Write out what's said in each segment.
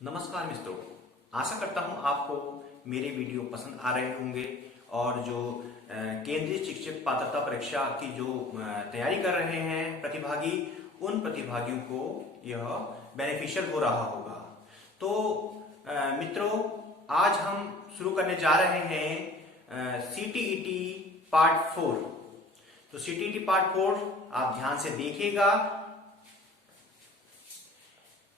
नमस्कार मित्रों, आशा करता हूं आपको मेरे वीडियो पसंद आ रहे होंगे और जो केंद्रीय शिक्षक पात्रता परीक्षा की जो तैयारी कर रहे हैं प्रतिभागी, उन प्रतिभागियों को यह बेनिफिशियल हो रहा होगा। तो मित्रों, आज हम शुरू करने जा रहे हैं CTET पार्ट 4। तो CTET पार्ट 4 आप ध्यान से देखिएगा।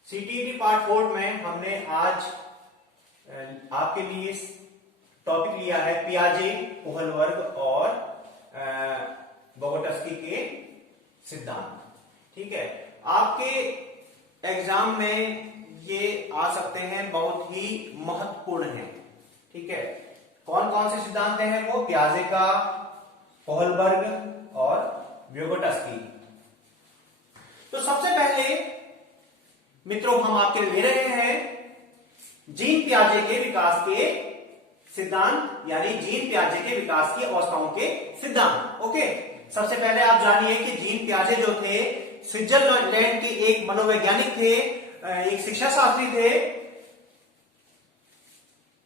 CTET पार्ट 4 में हमने आज आपके लिए टॉपिक लिया है पियाजे, कोहलबर्ग और बोगोटस्की के सिद्धांत। ठीक है, आपके एग्जाम में ये आ सकते हैं, बहुत ही महत्वपूर्ण है। ठीक है, कौन कौन से सिद्धांत हैं वो? पियाजे का, कोहलबर्ग और बोगोटस्की। तो सबसे पहले मित्रों हम आपके लिए ले रहे हैं जीन पियाजे के विकास के सिद्धांत, यानी जीन पियाजे के विकास की अवस्थाओं के सिद्धांत। ओके, सबसे पहले आप जानिए कि जीन पियाजे जो थे स्विट्जरलैंड के एक मनोवैज्ञानिक थे, एक शिक्षा शास्त्री थे।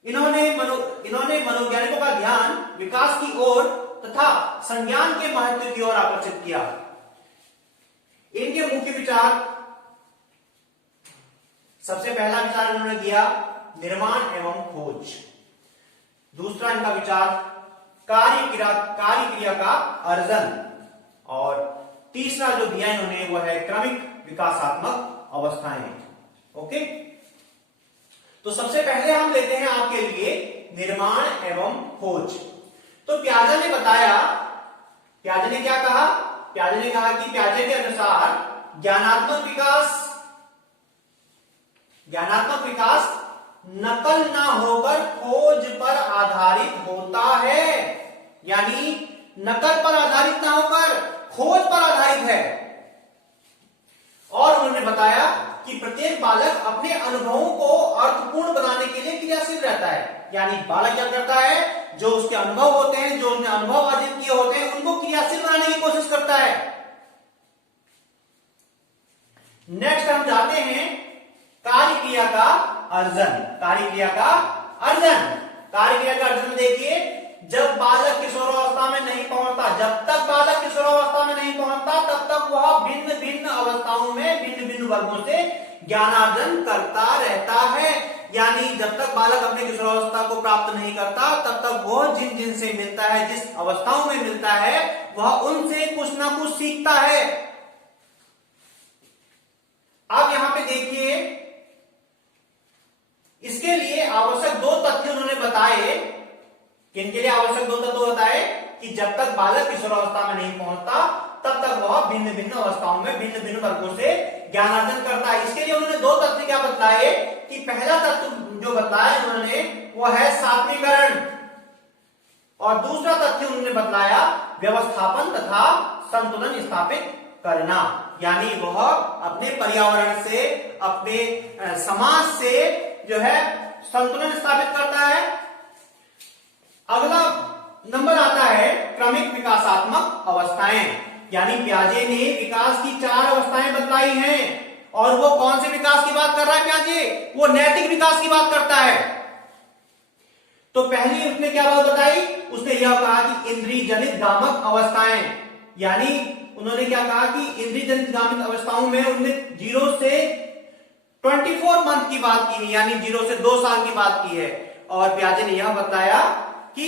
इन्होंने मनोवैज्ञानिकों का ध्यान विकास की ओर तथा संज्ञान के महत्व की ओर आकर्षित किया। इनके मुख्य विचार, सबसे पहला विचार उन्होंने दिया निर्माण एवं खोज। दूसरा इनका विचार कार्य क्रिया का अर्जन। और तीसरा जो दिया इन्होंने वो है क्रमिक विकासात्मक अवस्थाएं। ओके, तो सबसे पहले हम लेते हैं आपके लिए निर्माण एवं खोज। तो पियाजे ने बताया, पियाजे ने क्या कहा? पियाजे ने कहा कि पियाजे के अनुसार ज्ञानात्मक विकास नकल ना होकर खोज पर आधारित होता है। यानी नकल पर आधारित ना होकर खोज पर आधारित है। और उन्होंने बताया कि प्रत्येक बालक अपने अनुभवों को अर्थपूर्ण बनाने के लिए क्रियाशील रहता है। यानी बालक क्या करता है? जो उसके अनुभव होते हैं, जो उसने अनुभव अर्जित किए होते हैं, उनको क्रियाशील बनाने की कोशिश करता है। नेक्स्ट हम जाते हैं कार्य क्रिया का अर्जन। कार्य क्रिया का अर्जन में देखिए, जब बालक किशोरावस्था में नहीं पहुंचता, जब तक बालक किशोरावस्था में नहीं पहुंचता तब तक वह भिन्न भिन्न अवस्थाओं में भिन्न भिन्न वर्गों से ज्ञानार्जन करता रहता है। यानी जब तक बालक अपने किशोरावस्था को प्राप्त नहीं करता तब तक वह जिन से मिलता है, जिस अवस्थाओं में मिलता है, वह उनसे कुछ ना कुछ सीखता है। अब यहां पे देखिए, इसके लिए आवश्यक दो तथ्य उन्होंने बताए। किनके लिए आवश्यक दो तथ्य बताए? कि जब तक बालक किशोरावस्था में नहीं पहुंचता तब तक वह भिन्न भिन्न अवस्थाओं में भिन्न भिन्न वर्गों से ज्ञानार्जन करता है। इसके लिए उन्होंने दो तथ्य क्या बताए? कि पहला तत्व जो बताया उन्होंने वो है सात्वीकरण, और दूसरा तथ्य उन्होंने बताया व्यवस्थापन तथा संतुलन स्थापित करना। यानी वह अपने पर्यावरण से, अपने समाज से जो है संतुलन स्थापित करता है। अगला नंबर आता है क्रमिक विकासात्मक अवस्थाएं। यानी पियाजे ने विकास की 4 अवस्थाएं बतलाई हैं। और वो कौन से विकास की बात कर रहा है पियाजे? वो नैतिक विकास की बात करता है। तो पहली उसने क्या बात बताई? उसने यह कहा कि इंद्रिय जनित गामक अवस्थाएं। यानी उन्होंने क्या कहा कि इंद्रिय जनित गामित अवस्थाओं में उन्होंने 0 से 24 मंथ की बात की है, यानी 0 से 2 साल की बात की है। और पियाजे ने यह बताया कि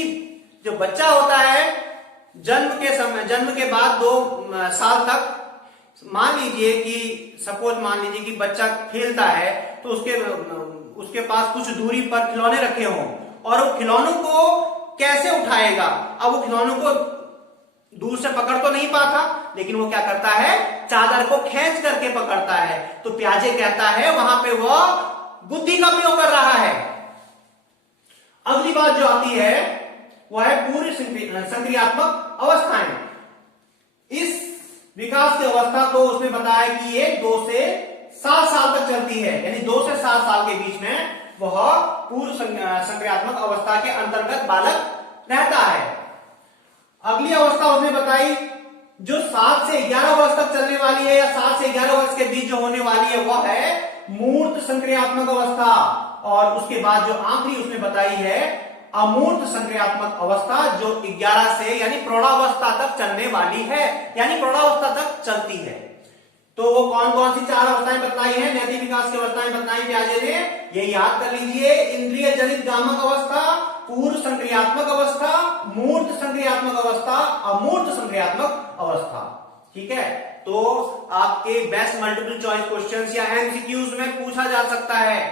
जो बच्चा होता है जन्म के बाद 2 साल तक, मान लीजिए कि बच्चा खेलता है तो उसके पास कुछ दूरी पर खिलौने रखे हों, और वो खिलौनों को कैसे उठाएगा? अब वो खिलौनों को दूर से पकड़ तो नहीं पाता, लेकिन वो क्या करता है? चादर को खींच करके पकड़ता है। तो पियाजे कहता है वहां पे वह बुद्धि का प्रयोग कर रहा है। अगली बात जो आती है वह है पूर्व संक्रियात्मक अवस्थाएं। इस विकास की अवस्था को उसने बताया कि ये 2 से 7 साल तक चलती है। यानी 2 से 7 साल के बीच में वह पूर्व संक्रियात्मक अवस्था के अंतर्गत बालक रहता है। अगली अवस्था उसने बताई जो 7 से 11 वर्ष तक चलने वाली है, या 7 से 11 वर्ष के बीच जो होने वाली है, वह है मूर्त संक्रियात्मक अवस्था, और उसके बाद जो आखिरी उसने बताई है अमूर्त संक्रियात्मक अवस्था, जो 11 से यानी प्रौढ़ावस्था तक चलने वाली है, यानी प्रौढ़ावस्था तक चलती है। तो वो कौन कौन सी 4 अवस्थाएं बतलाई हैं, नैतिक विकास की अवस्थाएं बतलाई पियाजे ने, ये याद कर लीजिए। इंद्रिय जनित गामक अवस्था, पूर्व संक्रियात्मक अवस्था, मूर्त संक्रियात्मक अवस्था, अमूर्त संक्रियात्मक अवस्था। ठीक है, तो आपके बेस्ट मल्टीपल चॉइस क्वेश्चंस या एमसीक्यूज में पूछा जा सकता है।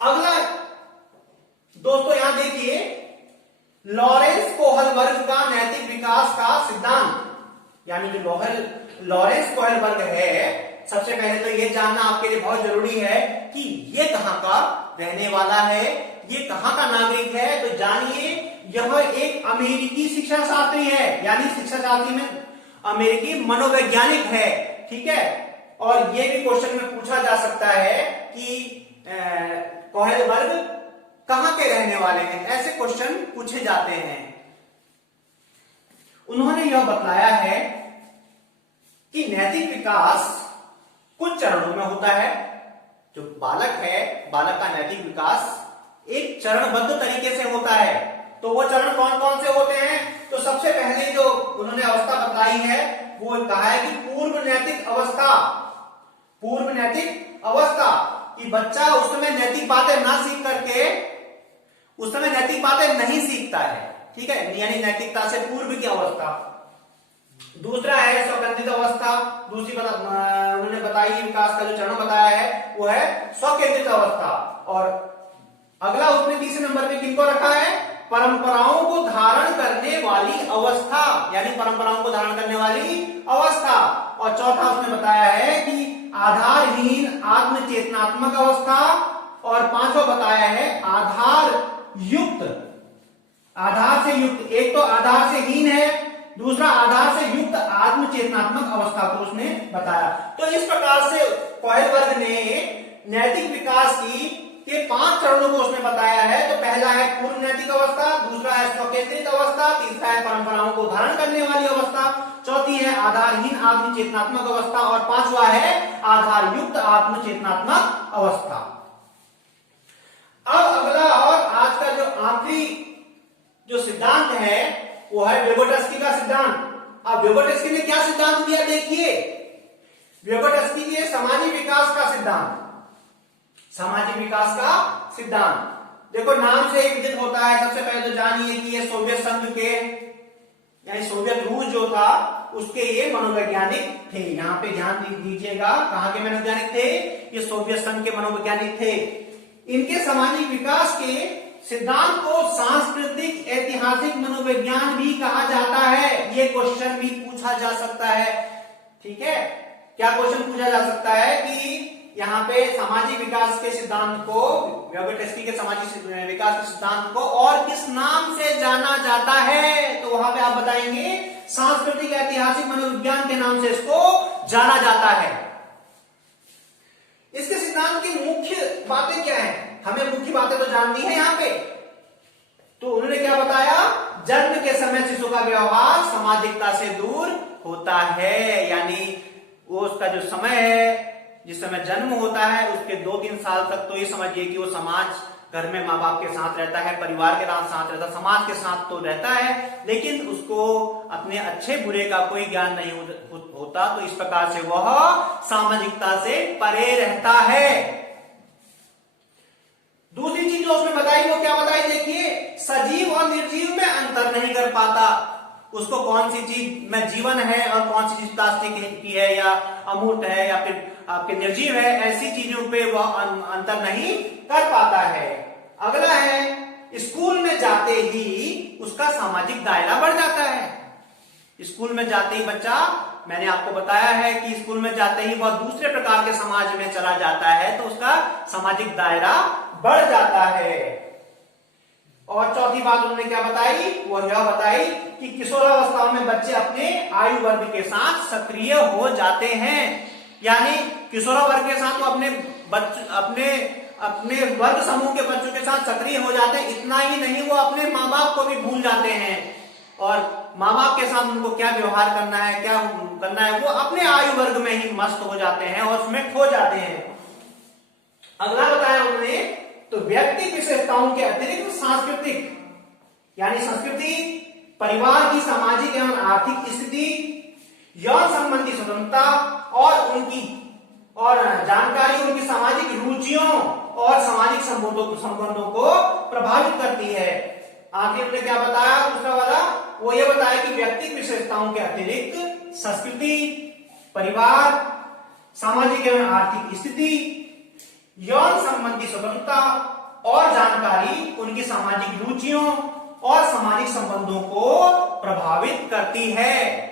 अगला दोस्तों यहां देखिए, लॉरेंस कोहल वर्ग का नैतिक विकास का सिद्धांत, यानी जो लॉरेंस कोहल वर्ग है, सबसे पहले तो ये जानना आपके लिए बहुत जरूरी है कि ये कहां का रहने वाला है, ये कहां का नागरिक है। तो जानिए, यह एक अमेरिकी शिक्षा शास्त्री है, यानी शिक्षा शास्त्री में अमेरिकी मनोवैज्ञानिक है। ठीक है, और ये भी क्वेश्चन में पूछा जा सकता है कि कोहल वर्ग कहां के रहने वाले हैं, ऐसे क्वेश्चन पूछे जाते हैं। उन्होंने यह बतलाया है कि नैतिक विकास कुछ चरणों में होता है। जो बालक है, बालक का नैतिक विकास एक चरणबद्ध तरीके से होता है। तो वो चरण कौन कौन से होते हैं? तो सबसे पहले जो उन्होंने अवस्था बताई है वो कहा है कि पूर्व नैतिक अवस्था। पूर्व नैतिक अवस्था कि बच्चा उस समय नैतिक बातें ना सीख करके उस समय नैतिक बातें नहीं सीखता है। ठीक है, यानी नैतिकता से पूर्व की अवस्था। दूसरा है स्वकेंद्रित अवस्था। दूसरी उन्होंने बताई विकास का जो चरण बताया है वो है स्वकेंद्रित अवस्था। और अगला उसने तीसरे नंबर पे किनको रखा है? परंपराओं को धारण करने वाली अवस्था, यानी परंपराओं को धारण करने वाली अवस्था। और चौथा उसने बताया है कि आधारहीन आत्मचेतनात्मक अवस्था। और पांचवा बताया है आधार युक्त, आधार से युक्त। एक तो आधार से हीन है, दूसरा आधार से युक्त आत्मचेतनात्मक अवस्था को उसने बताया। तो इस प्रकार से कोहल वर्ग ने नैतिक विकास की के 5 चरणों को उसने बताया है। तो पहला है पूर्व नैतिक अवस्था, दूसरा है स्वकेंद्रित अवस्था, तीसरा है परंपराओं को धारण करने वाली अवस्था, चौथी है आधारहीन आत्मचेतनात्मक अवस्था और पांचवा है आधार युक्त आत्मचेतनात्मक अवस्था। अब अगला और आज का जो आखिरी जो सिद्धांत है वो है विगोटस्की का सिद्धांत। अब विगोटस्की ने क्या सिद्धांत दिया देखिए, विगोटस्की ने सामाजिक विकास का सिद्धांत, सामाजिक विकास का सिद्धांत। देखो नाम से ही विदित होता है। सबसे पहले तो जानिए कि ये सोवियत संघ के यानी सोवियत रूस जो था उसके ये मनोवैज्ञानिक थे। यहाँ पे ध्यान दीजिएगा, कहाँ के मनोवैज्ञानिक थे? ये सोवियत संघ के मनोवैज्ञानिक थे। इनके सामाजिक विकास के सिद्धांत को सांस्कृतिक ऐतिहासिक मनोविज्ञान भी कहा जाता है। ये क्वेश्चन भी पूछा जा सकता है। ठीक है, क्या क्वेश्चन पूछा जा सकता है कि यहाँ पे सामाजिक विकास के सिद्धांत को, विगोटस्की के सामाजिक विकास के सिद्धांत को और किस नाम से जाना जाता है? तो वहां पे आप बताएंगे सांस्कृतिक ऐतिहासिक मनोविज्ञान के नाम से इसको जाना जाता है। इसके सिद्धांत की मुख्य बातें क्या है? हमें मुख्य बातें तो जाननी है यहाँ पे। तो उन्होंने क्या बताया? जन्म के समय शिशु का व्यवहार सामाजिकता से दूर होता है, यानी वो उसका जो समय है, जिस समय जन्म होता है उसके 2-3 साल तक तो ये समझिए कि वो समाज, घर में माँ बाप के साथ रहता है, परिवार के साथ रहता है, समाज के साथ तो रहता है, लेकिन उसको अपने अच्छे बुरे का कोई ज्ञान नहीं होता। तो इस प्रकार से वह सामाजिकता से परे रहता है। दूसरी चीज जो उसने बताई वो क्या बताई देखिए, सजीव और निर्जीव में अंतर नहीं कर पाता। उसको कौन सी चीज में जीवन है और कौन सी चीज प्लास्टिक की है या अमूर्त है या फिर आपके निर्जीव है, ऐसी चीजों पे वह अंतर नहीं कर पाता है। अगला है स्कूल में जाते ही उसका सामाजिक दायरा बढ़ जाता है। स्कूल में जाते ही बच्चा, मैंने आपको बताया है कि स्कूल में जाते ही वह दूसरे प्रकार के समाज में चला जाता है, तो उसका सामाजिक दायरा बढ़ जाता है। और चौथी बात उन्होंने क्या बताई? वो यह बताई कि किशोरावस्था में बच्चे अपने आयु वर्ग के साथ सक्रिय हो जाते हैं, यानी किशोरा वर्ग के साथ वो अपने वर्ग समूह के बच्चों के साथ सक्रिय हो जाते हैं। इतना ही नहीं, वो अपने माँ बाप को भी भूल जाते हैं और माँ बाप के साथ उनको क्या व्यवहार करना है, क्या करना है, वो अपने आयु वर्ग में ही मस्त हो जाते हैं और उसमें खो जाते हैं। अगला बताया उन्होंने, तो व्यक्ति विशेषताओं के अतिरिक्त सांस्कृतिक, यानी संस्कृति, परिवार की सामाजिक एवं आर्थिक स्थिति, यौन संबंधी स्वतंत्रता और जानकारी उनकी सामाजिक रुचियों और सामाजिक संबंधों को प्रभावित करती है। आखिर में क्या बताया दूसरा वाला, वो ये बताया कि व्यक्तिगत विशेषताओं के अतिरिक्त संस्कृति, परिवार, सामाजिक एवं आर्थिक स्थिति, यौन संबंधी स्वतंत्रता और जानकारी उनकी सामाजिक रुचियों और सामाजिक संबंधों को प्रभावित करती है।